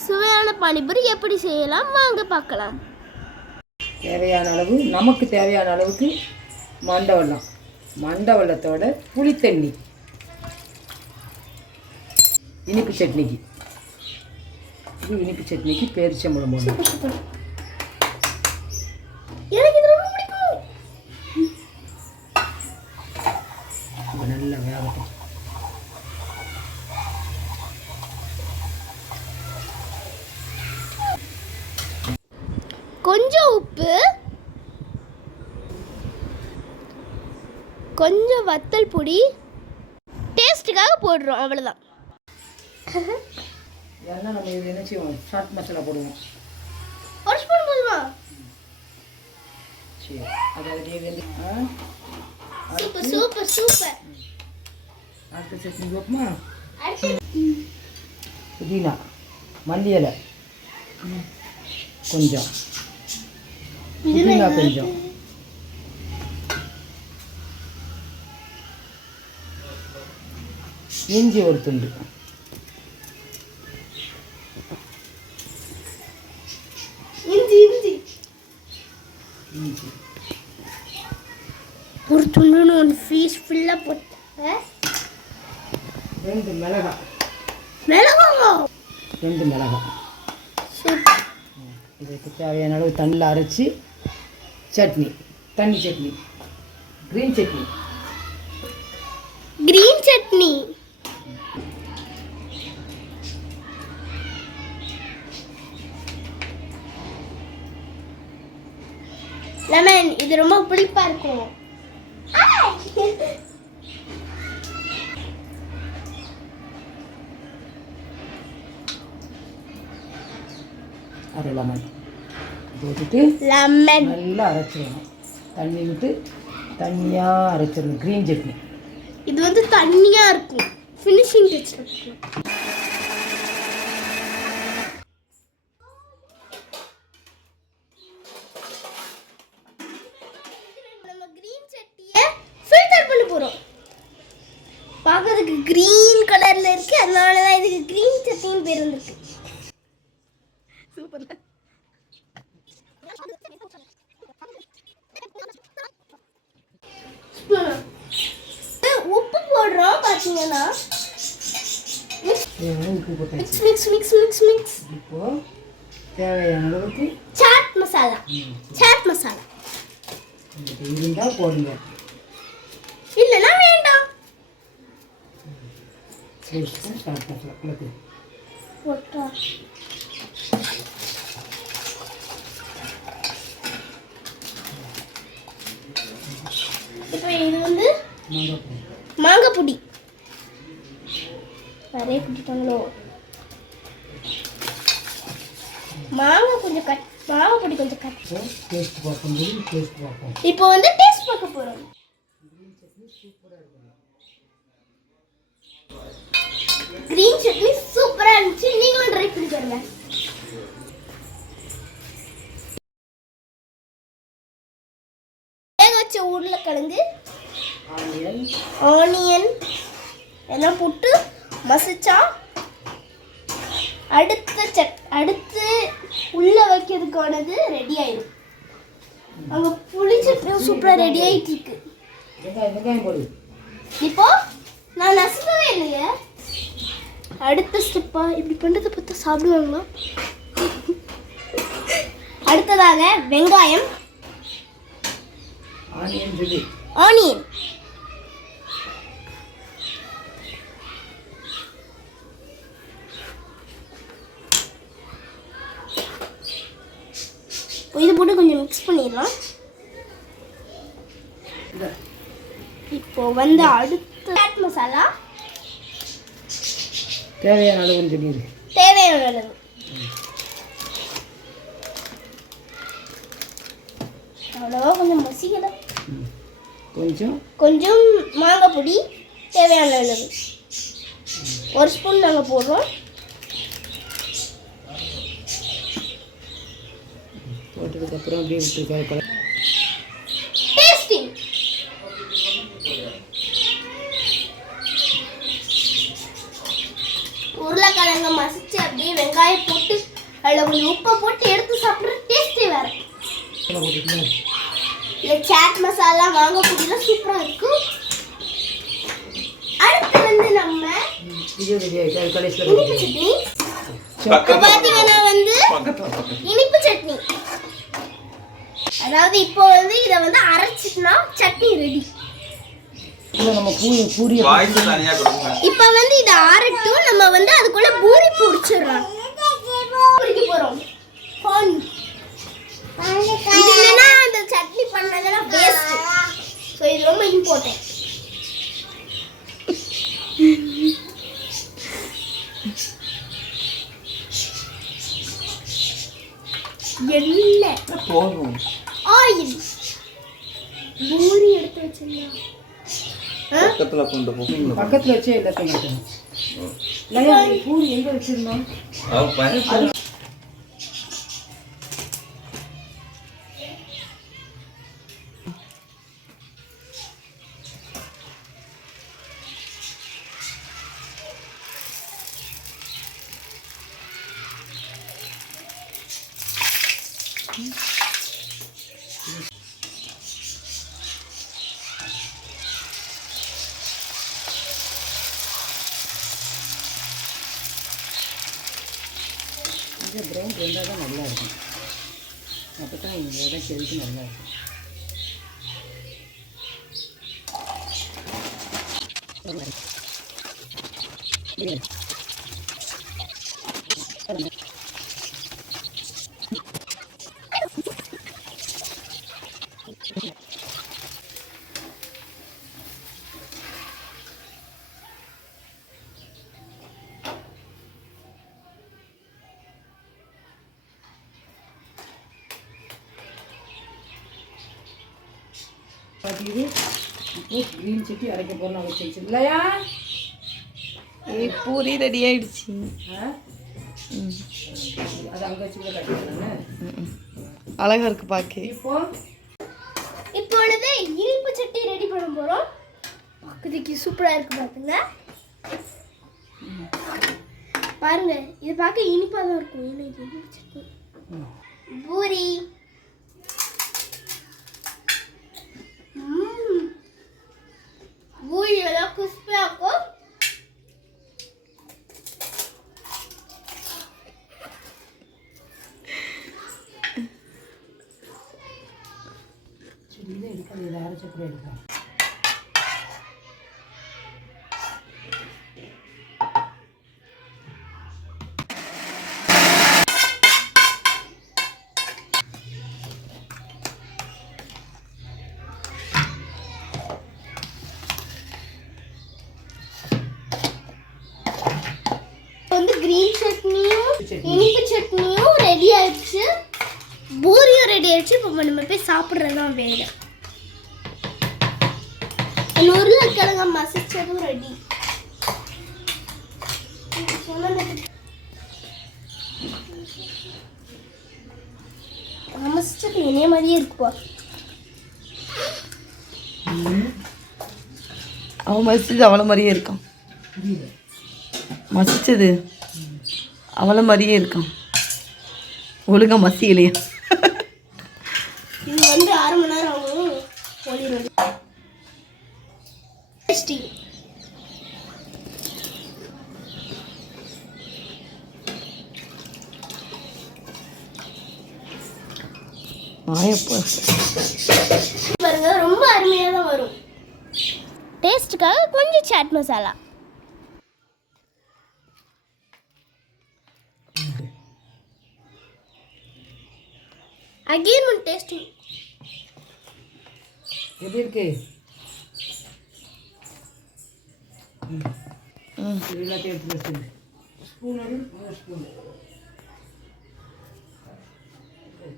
சுவையான பானிபூரி எப்படி செய்யலாம் வாங்க பார்க்கலாம். தேவையான அளவு, நமக்கு தேவையான அளவுக்கு மண்டவெல்லம், மண்டவெல்லத்தோட புளித்தண்ணி, இனிப்பு சட்னிக்கு, இது இனிப்பு சட்னிக்கு பேரிச்சம்பழம் போடணும். நல்லா வேகட்டும். கொஞ்சம் உப்பு, கொஞ்சம் வத்தல் பொடி, டேஸ்ட்டுக்காக போடுறோம், அவ்வளோதான். இதெல்லாம் நம்ம இது என்ன செய்வோம், சாட் மசாலா போடுவோம். ஒரு ஸ்பூன் போதுமா? சரி, அதாவது வந்து சூப்பர் சூப்பர் சூப்பர். அடுத்த சட்னி போக்குமா? புதினா, மல்லி இலை கொஞ்சம், புதினா கொஞ்சம், இஞ்சி ஒரு துண்டு, இஞ்சி இஞ்சி இஞ்சி ஒரு துண்டுன்னு ஒன்று ஃபீஸ் ஃபுல்லாக போட்டு, 2 மிளகாய், மிளகாங்க 2 மிளகாய். இதுக்கு தேவையான அளவு தண்ணியில் அரைச்சி சட்னி, தண்ணி chutney, green chutney, green chutney. Lemon, இது ரொம்ப புளிப்பா இருக்கும். அரை லெமன் போட்டுட்டு லெமன் நல்லா அரைச்சிடணும். தண்ணி விட்டு தண்ணியாக அரைச்சிடணும். க்ரீன் சட்னி இது வந்து தண்ணியா இருக்கும். ஃபினிஷிங் டச் இருக்கும். நம்ம கிரீன் சட்னியை ஃபில்டர் பண்ண போறோம். பார்க்கிறதுக்கு கிரீன் கலர்ல இருக்கு, அதனால தான் இதுக்கு கிரீன் சட்னின்னு பேர் வந்திருக்கு. சூப்பர். உப்பு போடுறோம் பாத்தீங்கன்னா. உப்பு போட்டாச்சு. Mix mix mix mix. இப்போ தேவையான அளவுக்கு சாட் மசாலா. சாட் மசாலா இருந்தால் போடுங்க, இல்லைன்னா வேண்டாம். சாட் மசாலா போட்டா இப்போ இது வந்து மாங்காய் பொடி. நிறைய பிடிட்டாங்களோ. மாங்காய் கொஞ்சம் கட், மாங்காய் பொடி கொஞ்சம் கட். டேஸ்ட் பார்க்கும்போது டேஸ்ட் பார்ப்போம். இப்போ வந்து டேஸ்ட் பார்க்க போறோம். கிரீன் சட்னி சூப்பரா இருந்துச்சு, நீங்களும் ட்ரை பண்ணி பாருங்க. வேக வச்ச உருளைக்கிழங்கு, ஆனியன் எல்லாம் போட்டு மசிச்சா அடுத்து உள்ள வைக்கிறதுக்கானது ரெடி ஆயிடும். அங்க புளி சட்னி சூப்பரா ரெடி ஆயிட்டு இருக்கு. இப்போ நான் நசுக்கவே இல்லையே. அடுத்த ஸ்டெப்பா இப்படி பண்றதை பார்த்தா சாப்பிடுவாங்களா? அடுத்ததாக வெங்காயம், ஆனியன், இது போட்டு கொஞ்சம் மிக்ஸ் பண்ணிடலாம். இப்போ வந்து அடுத்த சாட் மசாலா தேவையான அளவு சொல்லிடு. தேவையான அளவு அவ்வளோவா கொஞ்சம் மசிக்கலாம். கொஞ்சம் கொஞ்சம் மாங்காய் பொடி தேவையான அளவு 1 ஸ்பூன் நாங்கள் போடுறோம். போட்டதுக்கப்புறம் அப்படியே விட்டு டேஸ்டிங். உருளைக்கிழங்க மசிச்சு அப்படியே வெங்காயம் போட்டு அதில் கொஞ்சம் உப்பை போட்டு எடுத்து சாப்பிட்ற டேஸ்ட்டே வேற. இல்லை சாட் மசாலா வாங்க போட்டினா சூப்பராக இருக்கும். அடுத்து வந்து நம்ம இனிப்பு சட்னி. பார்த்தீங்கன்னா வந்து இனிப்பு சட்னி. அதாவது இப்போ வந்து இதை வந்து அரைச்சிட்டுனா சட்னி ரெடி. இப்போ வந்து இதை ஆறட்டும். நம்ம வந்து அதுக்குள்ள பூரி பொரிச்சிடலாம். பூரிக்கு போகிறோம். இது இல்லைன்னா அந்த சட்னி பண்ணதெல்லாம் வேஸ்ட். ஸோ இது ரொம்ப இம்பார்ட்டன்ட். எண்ணெய், ஆயில், பூரி எடுத்து வச்சிருந்தா பக்கத்துல வச்சே எல்லாத்தையும் பூரி எங்க வச்சிருந்தோம்? ப்ரௌன் ரெண்டாக தான் நல்லா இருக்கும். அப்போ தான் இந்த இடம் செடிக்கு நல்லா இருக்கும். கிரீன் சட்னி அரைக்க போறோம் வச்சு இல்லையா? பூரி ரெடி ஆயிடுச்சு. அது அங்கே வச்சு கூட கட்டிக்கிறேன். அழகா இருக்கு பாக்க. இப்பொழுது இனிப்பு சட்னி ரெடி பண்ண போறோம். இதுக்கு சூப்பரா இருக்கு பாருங்க. பாருங்க இது பார்க்க இனிப்பா தான் இருக்கும். ஏன்னா இது இனிப்பு சட்னி. பூரி பூரி எல்லாம் கிறிஸ்பியா இருக்கும். வந்து கிரீன் சட்னியும் இனிப்பு சட்னியும் ரெடி ஆயிடுச்சு. பூரியும் ரெடி ஆயிடுச்சு. இப்போ நம்ம போய் சாப்பிட்றது தான் வேலை. உருளைக்கிழங்கு மசிச்சதும் ரெடி. மசிச்சது இணைய மாதிரியே இருக்குப்பா. அவன் மசிச்சது அவளை மாதிரியே இருக்கான். மசிச்சது அவளை மாதிரியே இருக்கான். ஒழுங்கா மசியலையா? இது வந்து 6 மணி நேரம் ஆகும். பாருங்க ரொம்ப அருமையா தான் வரும். டேஸ்ட்டுக்காக கொஞ்சம் chaat masala. Again one taste. எப்படி இருக்கு? எல்லாத்தையும் எடுத்து வச்சுருங்க. ஸ்பூன்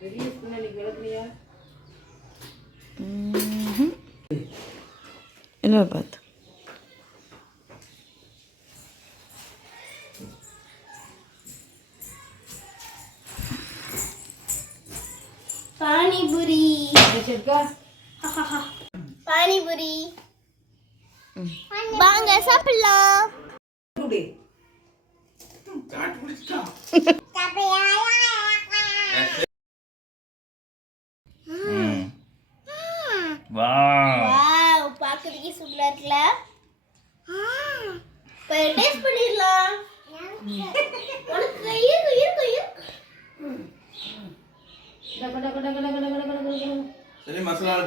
பெரிய ஸ்பூன் அன்னைக்கு விளக்குனியா? என்ன பார்த்து பானிபூரி. பானிபூரி வாங்க சாப்பிடலாம்.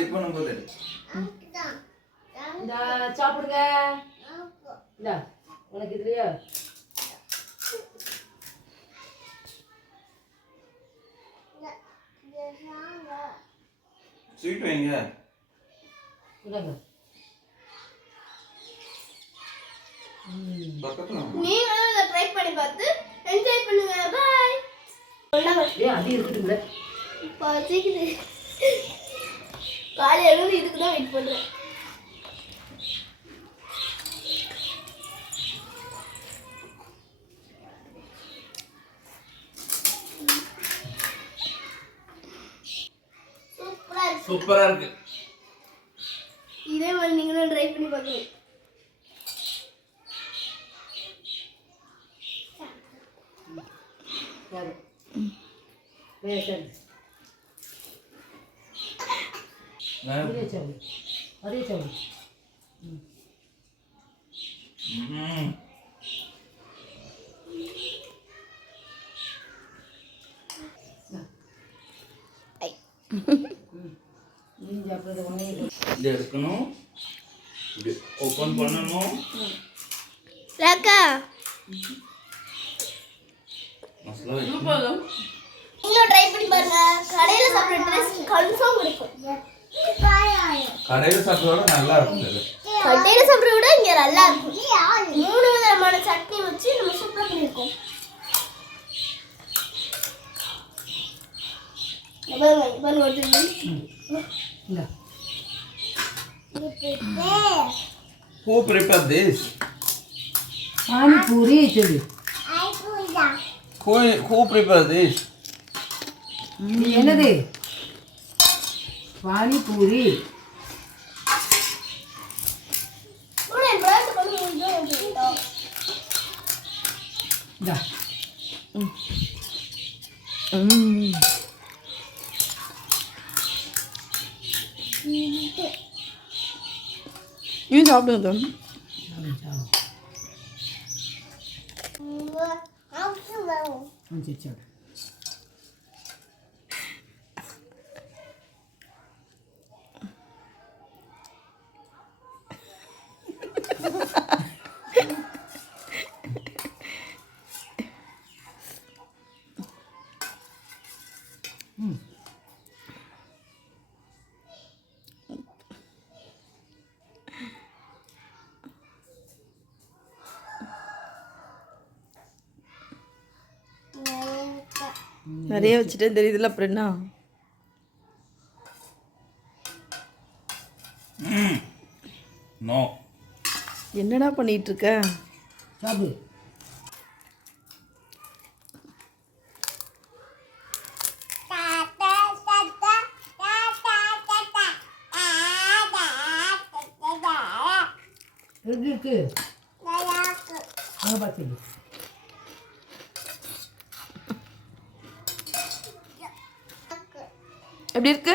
டிப் பண்ணும்போது இந்த சாப்பிடுங்க. இந்த உனக்கு இதுலையா ஸ்வீட் வைங்க. இந்தாங்க. பக்கத்துல நீங்களும் இதை ட்ரை பண்ணி பார்த்து என்ஜாய் பண்ணுங்க. பாய். அது இருக்கட்டும்ல. பசிக்குது. காலையில இருந்து இதுக்கு தான் வெயிட் பண்றேன். சூப்பரா இருக்கு. சூப்பரா இருக்கு. இதே மாதிரி நீங்களும் ட்ரை பண்ணி பார்க்கணும். யாரு வேற சரி அதே சாப்பிடு. அதே சாப்பிடு. நீ சாப்பிட்றது ஒன்றே இது எடுக்கணும், இது ஓப்பன் பண்ணணும். ராக்கா மசாலா வைக்கணும். நீங்களும் ட்ரை பண்ணி பாருங்க. கடையில சாப்பிட்ற டேஸ்ட் கன்ஃபார்ம் கிடைக்கும். கடையில சாப்பிட்றத நல்லா இருக்கும் இது. கடையில சாப்பிட்றத விட இங்க நல்லா இருக்கும். 3 விதமான சட்னி வச்சு நம்ம சூப்பரா பண்ணிருக்கோம். பாருங்க ஒருத்தர் இந்த Who prepared this? பானிபூரி சொல்லு. Who prepared this? இது என்னது? பானிபூரி. இந்தா. நீ சாப்பிடுங்க தம்பி. சரி சாப்பிடு. நிறைய வச்சுட்டேன் தெரியுதுல்ல, அப்புறம் என்ன? No. என்னடா பண்ணிட்டு இருக்க? சாப்பிடு. எப்படி இருக்கு? அங்கே பார்த்து எப்படி இருக்கு?